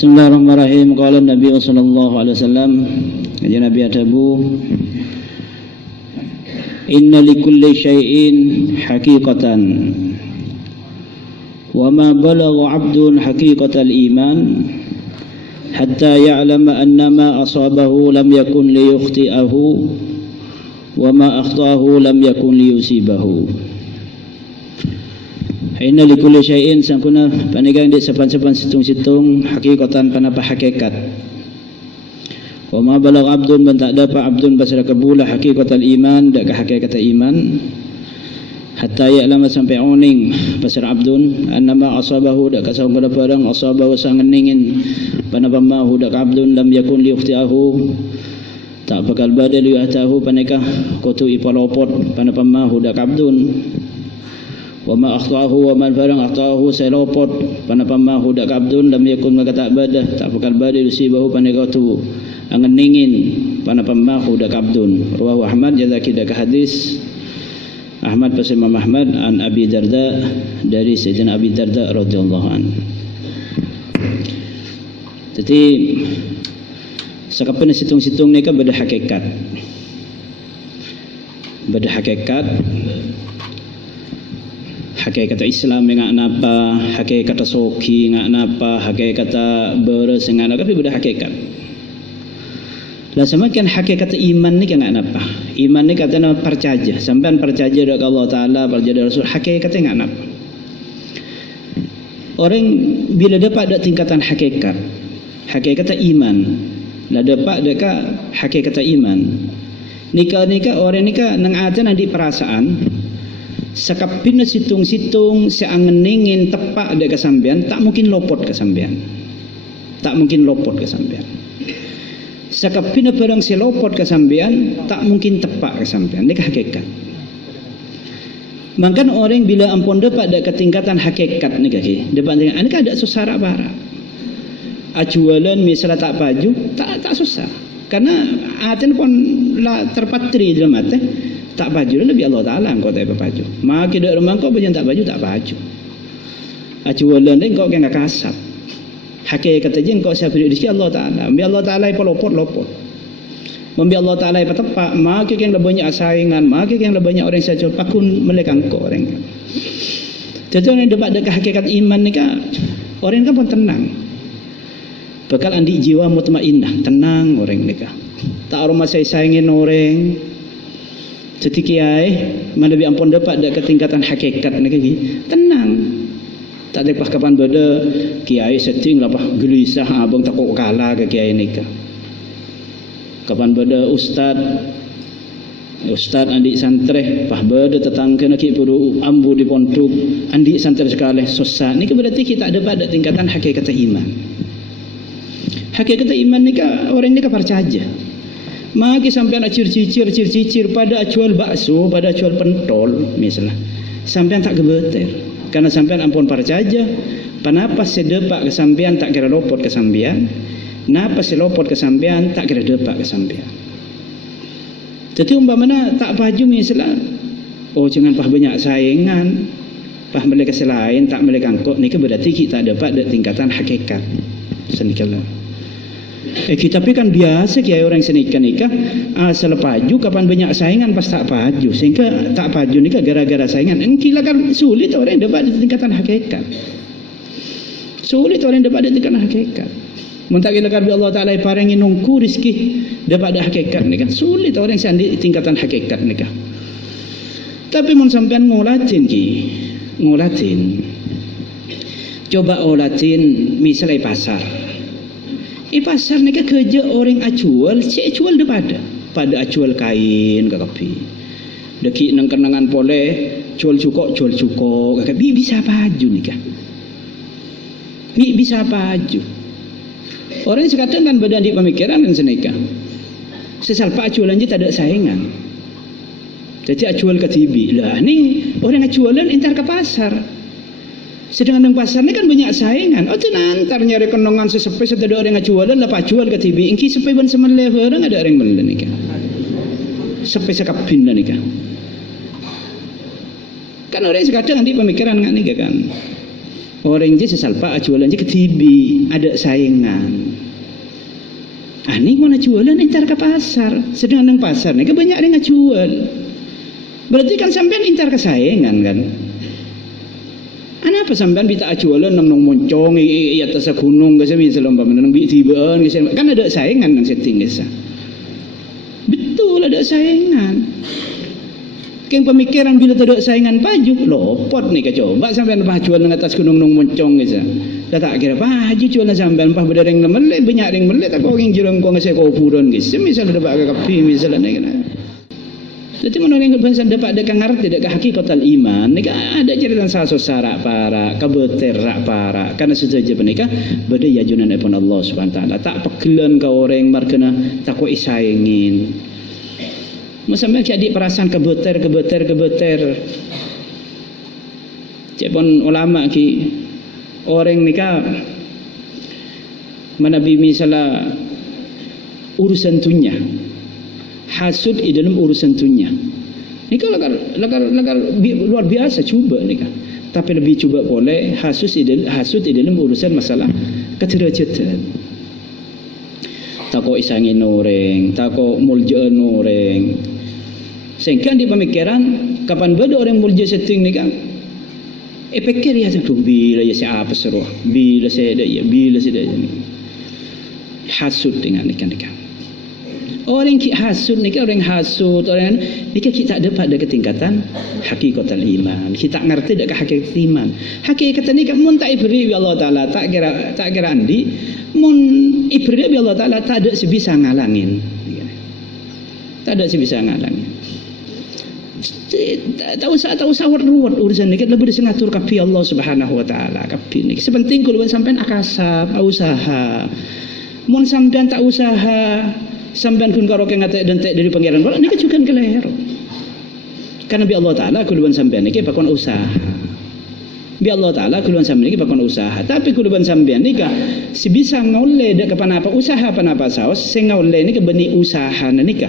Bismillahirrahmanirrahim. Qala Nabi sallallahu alaihi wasallam, ya Nabi atabu, inna likulli syai'in haqiqatan wa ma balagha 'abdun haqiqatal iman hatta ya'lama annama asabahu lam yakun liyukhti'ahu wa ma akhta'ahu lam yakun liyusibahu. Inna likulli syai'in sangkuna panigang di sepan-sepan situng-situng hakikatan panapa hakikat. Wa ma balagh abdun man tak dapat abdun basara kabula hakikatal iman dak hakikat iman hatta ya'lama sampai oning basara abdun annama asabahu dak kasau pada barang asabahu sangeningin panapa mahu dak abdun lam yakun liukhtiahu tak bakal badal yu'atahu panikah kutu ipalopot panapa mahu dak abdun wa ma akhtaahu wa man barang akhtaahu selopot panapa mahu dak abdun lam yakun maka tak badah tak bakal badal yusibahu panikah tu angeningin panapa mahu dak abdun. Rawahu Ahmad jazaki dak hadis Ahmad pasal Imam Ahmad an Abi Darda dari Sayyidina Abi Darda radhiyallahu an. Jadi sakapeun situng-situng ni kan beda hakikat. Beda hakikat. Hakikat Islam ngak napa, hakikat soki ngak napa, hakikat beres ngak napa, tapi beda hakikat. Lah semakin hakikat iman ni kan ngak napa. Iman ni katanya percaya, sampean percaya kepada Allah Taala, percaya kepada Rasul, hakikatnya ngak napa. Orang bila dapat dak tingkatan hakikat, hakikat iman, lah dapat dekat hakikat iman. Nikah orang nikah nang atan di perasaan sakapina situng-situng seangeningin tepak dek kesambian tak mungkin lopot kesambian. Tak mungkin lopot kesambian. Sakapina barang selopot kesambian tak mungkin tepak kesambian. Ini hakikat. Maka orang bila ampun dapat dek ketingkatan hakikat ni kaki, dapat dengan ini kan ada susah bara. Ajualan misalnya tak baju tak susah. Karena aten pun lah terpatri dalam hati. Tak baju lebih Allah Taala engkau tak baju. Maka dak rumah engkau banyak tak baju tak baju. Ajualan ni engkau enggak kasap. Hakikat aja engkau siapa rezeki Allah Taala. Biar Allah Taala pelopot lopot. Biar Allah Taala tepak, maka yang lebih banyak saingan, maka yang lebih banyak orang saja pakun melek engkau orang. Jadi orang dapat dekat hakikat iman ni kan orang kan pun tenang. Bakal andi jiwa mutmainnah, tenang orang ni kan. Tak rumah saingin orang. Jadi kiai mana bi ampun dapat dak ketingkatan hakikat ni lagi tenang. Tak ada pas kapan beda kiai setting lah bah gelisah abang takut kalah ke kiai ni ke. Kapan beda ustaz adik santre pah beda tetangga nak puru ambu di pondok adik santre sekali susah ni ke berarti kita ada pada tingkatan hakikat iman. Hakikat iman ni ke orang ni ke percaya. Maka sampai nak cicir pada acual bakso, pada acual pentol misalnya. Sampai tak kebeter. Karena sampai ampun percaya, kenapa sedepak kesampian tak kira lopot kesampian, kenapa selopot kesampian tak kira depak kesampian. Jadi umpamanya tak baju misalnya, oh jangan pah banyak saingan, pah mereka selain tak mereka angkut, ni berarti kita dapat tingkatan hakikat. Senikalah. Tapi kan biasa kiai orang senikah asal paju kapan banyak saingan pas tak paju sehingga tak paju ni kan gara-gara saingan. Engkila kan sulit orang dapat di tingkatan hakikat. Sulit orang dapat di tingkatan hakikat. Muntak kan Allah Taala paringi nungku rezeki dapat di hakikat ni kan sulit orang di tingkatan hakikat ni kan. Tapi mun sampean ngulatin coba olatin misalnya pasar. Pasar ni kan kerja orang acual, si acual dia pada acual kain ke kapi. Deki nang kenangan pole, jual cukok, kakak bisa baju ni kan. Bisa baju. Orang sekarang kan badan di pemikiran dan senika. Sesal pak acualan je tak ada saingan. Jadi acual ke TV lah. Ni orang acualan entar ke pasar. Sedangkan di pasar ni kan banyak saingan. Oh tu nantar nyari kenongan sesepai setelah orang ngajualan lepas jual ke TV. Ingki sepai ban semeleh orang ada orang beli ni kan. Sepai sekapin ni kan. Kan orang sekarang di pemikiran ngak ni kan. Orang je sesalpa jualan je ke TV, ada saingan. Ni mana jualan intar ke pasar. Sedangkan nang pasar ni banyak yang jual. Berarti kan sampean intar ke saingan kan. Apa sampean bita jualan nang moncong i atas gunung ke sami selomba nang bi tibaan kan ada saingan nang setting desa. Betul ada saingan. Keng pemikiran bila tak ada saingan baju lopot ni ke coba sampean pah jual nang atas gunung nang moncong desa. Dah tak kira baju jual sampean pah berdereng melek banyak ring melek tak orang jirong ko ngase ko purun guys. Misal dapat ke kapi misal ni kan. Jadi mana orang bangsa dapat dekat ngerti dekat hakikatul iman. Nika ada cerita saso sarak para kabeter rak para karena sejaja menika beda yajunan pun Allah Subhanahu taala tak pegelan ka orang markena takwa isaingin. Sampai jadi perasaan kebeter. Cek pun ulama ki orang nika menabi misalnya urusan dunia. Hasud di dalam urusan dunia. Ini kan lagar luar biasa cuba ni kan. Tapi lebih cuba boleh hasud di dalam urusan masalah kederajatan. Tako isangin orang, tako muljaan orang. Sehingga di pemikiran kapan beda orang mulja setting ni kan. Pikir ya tu bila ya siapa seruah, bila saya ada ya, bila saya ada ni. Hasud dengan ni kan. Orang ki hasud ni kan orang hasud orang ni kan kita dapat ada ketingkatan hakikatul iman. Kita ngerti dak hakikat iman. Hakikat ni kan mun tak ibri bi Allah taala tak kira andi mun ibri bi Allah taala tak ada sebisa ngalangin. Tak ada sebisa ngalangin. Tak usah ruwet urusan ni kan lebih disengatur kapi Allah Subhanahu wa taala kapi ni. Sepenting kalau sampean akasap usaha. Mun sampean tak usaha sampean kun karo ngate dentek dari pangeran kula niki juga keliru. Karena bi Allah taala kuluban sampean niki pakon usaha. Bi Allah taala kuluban sampean niki pakon usaha. Tapi kuluban sampean nika sebisa ngolle dak apa usaha apa saos sing ngolle niki beni usaha nika.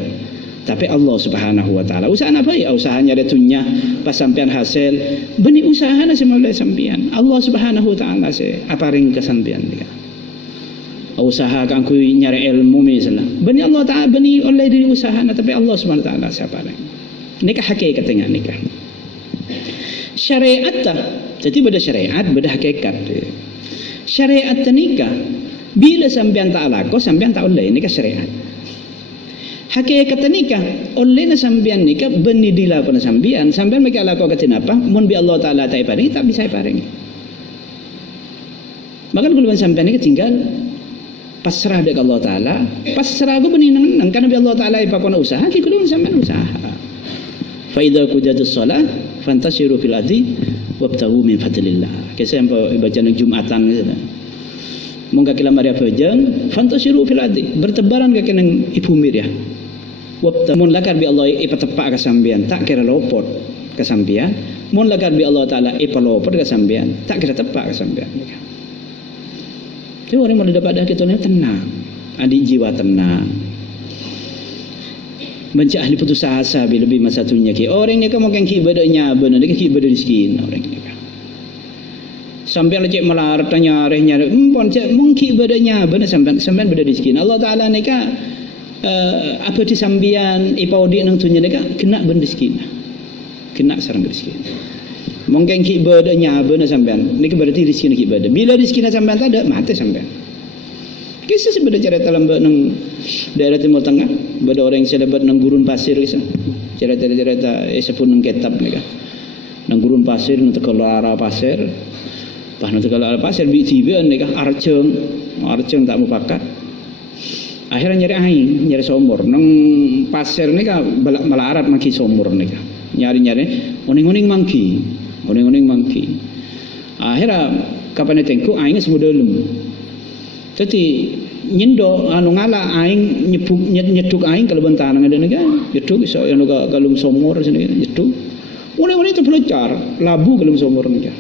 Tapi Allah Subhanahu wa taala usaha apa ya usahanya ada tunya pas sampean hasil beni usaha na semoleh sampean. Allah Subhanahu wa taala se aparing ke sampean nika. Usaha kangku nyari ilmu misalnya bani Allah Ta'ala bani oleh diri usaha tapi Allah Subhanahu Wa Ta'ala siapa lagi nikah hakikatnya nikah syariat jadi beda syariat beda hakikat syariat nikah bila sampean tak laku sampean tak oleh nikah syariat hakikat nikah oleh na sampean nikah bani dila pada sampean mereka laku katin apa mun bi Allah Ta'ala tak paring tak bisa paring maka kalau sampean nikah tinggal pasrah dekat Allah Ta'ala pasrah aku beninang karena Allah Ta'ala ipakona usaha kikulun sampean usaha fa idza qudiyatus shalah fantasiru fil ardi wabtaghu min fadlillah kisah baca nang Jumatan gitu mongga kila maria fajang fantasiru fil ardi bertebaran ke nang ibu mir ya wabtaghu mun lakar bi Allah ipatepak ka sampean tak kira lopot ka sampean mun lakar bi Allah Ta'ala ipalopot ka sampean tak kira tepak ka sampean jadi orang mau dapat dah kita ni tenang, adik jiwa tenang. Baca ahli putus asa lebih masa tunya ki. Orang ni kan mungkin ki ibadahnya benar, dia ki ibadah miskin orang ni kan. Sampai lecek melarat nyareh. Pon cek mungkin ibadahnya benar sampai beda miskin. Allah Taala ni kan apa di sambian ipaudi nang tunya ni kan kena ben miskin. Kena sarang miskin. Mungkin ki ibadahnya benar sampean. Ini berarti rezeki ki ibadah. Bila rezeki sampean tak ada, mati sampean. Kisah sebenarnya cerita dalam nang daerah Timur Tengah, ada orang yang selebat nang gurun pasir kisah. Cerita sepun nang kitab ni kan. Nang gurun pasir nang tegalara pasir. Pas nang tegalara pasir bi tibean ni kan arceng tak mau pakat. Akhirnya nyari aing, nyari sumur. Nang pasir ni kan melarat maki sumur ni kan. Nyari oning-oning mangki. Akhirnya kapan tengku aing semua dalam. Jadi nyendo anu ngala aing nyeduk aing kalau bentar ada naga nyeduk so yang kalum somor sini nyeduk. Unik tu pelajar labu kalum somor naga.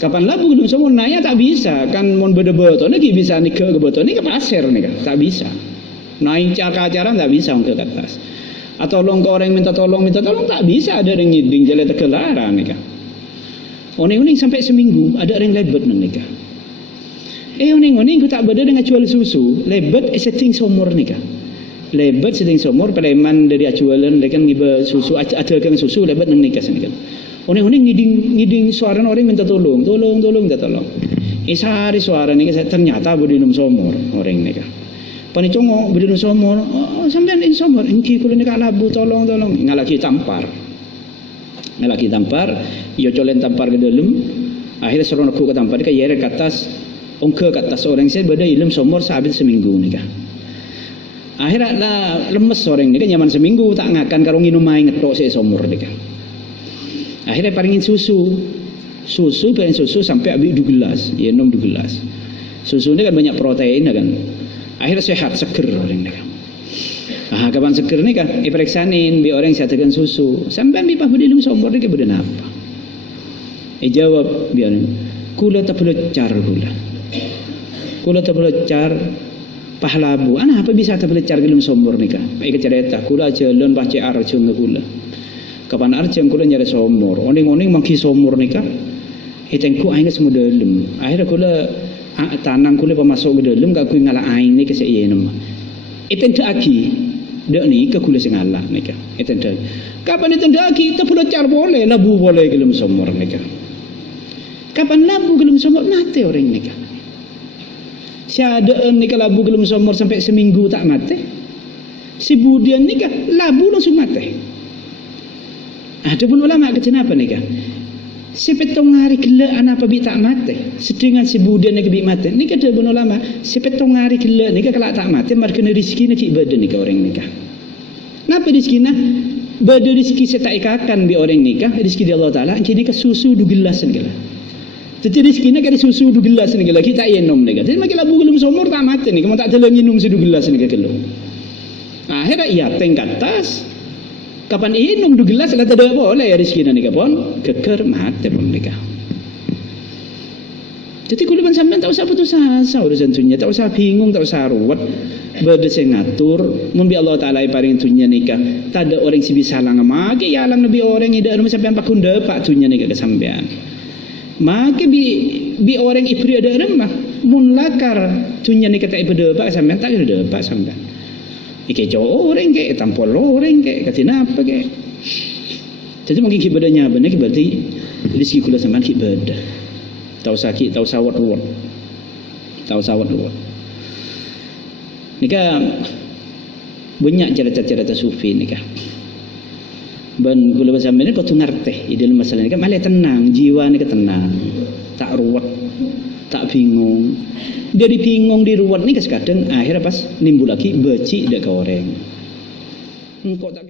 Kapan labu kalum somor naya tak bisa kan mon beda-beda lagi bisa nikah ke betul ni ke pasir naga tak bisa. Naik cara tak bisa ke atas. Atau tolong ke orang minta tolong tak bisa ada yang nyiding jalan tegelaran ni kan. Oning-oning sampai seminggu ada orang lebet nikah. Oning-oning ku tak beda dengan jual susu, lebet setting somor nikah. Lebet setting somor peleman dari acualan dekan ngiba susu adelkan susu lebet nikah nikah. Oning-oning ngiding suara orang minta tolong minta tolong. Sehari suara nikah ternyata berdinum somor orang nikah. Pani congo berdinum somor, sampean in somor, engki kula nikah labu tolong ngalaki tampar, yo colen tampar ke dalam. Akhirnya seorang aku ke tampar ke yere ke atas, ongke ke atas orang saya beda ilmu somor sahabat seminggu nikah. Akhirnya lah lemes orang nikah nyaman seminggu tak ngakan karo nginum air ngetok saya somor nikah. Akhirnya paringin susu sampai habis 2 gelas, ya 2 gelas. Susu ini kan banyak protein kan. Akhirnya sehat seger orang nikah. Kapan seger nikah? Periksain bi orang saya tekan susu. Sampai bi pahudi ilmu somor nikah beda apa? Jawab biar kula tak belajar kula tak belajar pahlabu. Ana apa bisa tak belajar ilmu somor nikah? Ai cerita kula jalan baca arjung kula. Kapan arjung kula nyari somor. Oning-oning mangki somor nikah. Hitengku aing semua dalam. Akhirnya kula tanang kula pemasuk ke dalam gak kui ngalah aing ni kesek ye nama. Iten aki dak ni ke kula sing ngalah nikah. Iten dak. Kapan iten aki tak belajar boleh labu boleh ilmu somor nikah. Kapan labu gelum somor mati orang nikah. Siadaan nikah labu gelum somor sampai seminggu tak mati. Si budian nikah labu langsung mati. Ada pun ulama kenapa nikah? Si petong hari gila anak apa bi tak mati. Sedangkan si budian nikah bi mati. Nikah ada pun ulama. Si petong hari gila nikah kalau tak mati markena rezeki nak ibadah nikah orang nikah. Napa rezeki nak? Bada rezeki saya tak ikakan bi orang nikah. Rezeki di Allah Taala. Kini ke susu 2 gelas nikah. Jadi rezeki nak ada susu 2 gelas nikah. Kita minum nikah. Jadi makin labu gelum somor tak mati nikah. Mau tak telah minum 2 gelas nikah kalau. Akhirnya iya tingkat atas. Kapan minum 2 gelas lah tak ada boleh ya rezeki nikah pun keker mati pun nikah. Jadi kulipan sampean tak usah putus asa urusan dunia, tak usah bingung, tak usah ruwet. Berde sing ngatur, mun bi Allah Taala paring dunia nikah. Tak ada orang si bisa lang make ya lang nabi orang ida anu sampean pakunda pak dunia nikah ke sampean. Make bi orang ibri ada remah mun lakar dunia nikah tak ibada pak sampean tak ada pak sampean. Ike jauh orang ke, tampol orang ke, katina apa ke. Jadi mungkin ibadahnya benar berarti rezeki kula sampean ibadah. Tahu sakit, tahu sawat luar. Nikah banyak cerita-cerita sufi nikah. Ben kula sampean kau tu ngerti dalam masalah nikah malah tenang, jiwa nikah tenang. Tak ruwet, tak bingung. Dari bingung di ruwet nikah sekadang akhirnya pas nimbul lagi beci dak ke orang. Engkau tak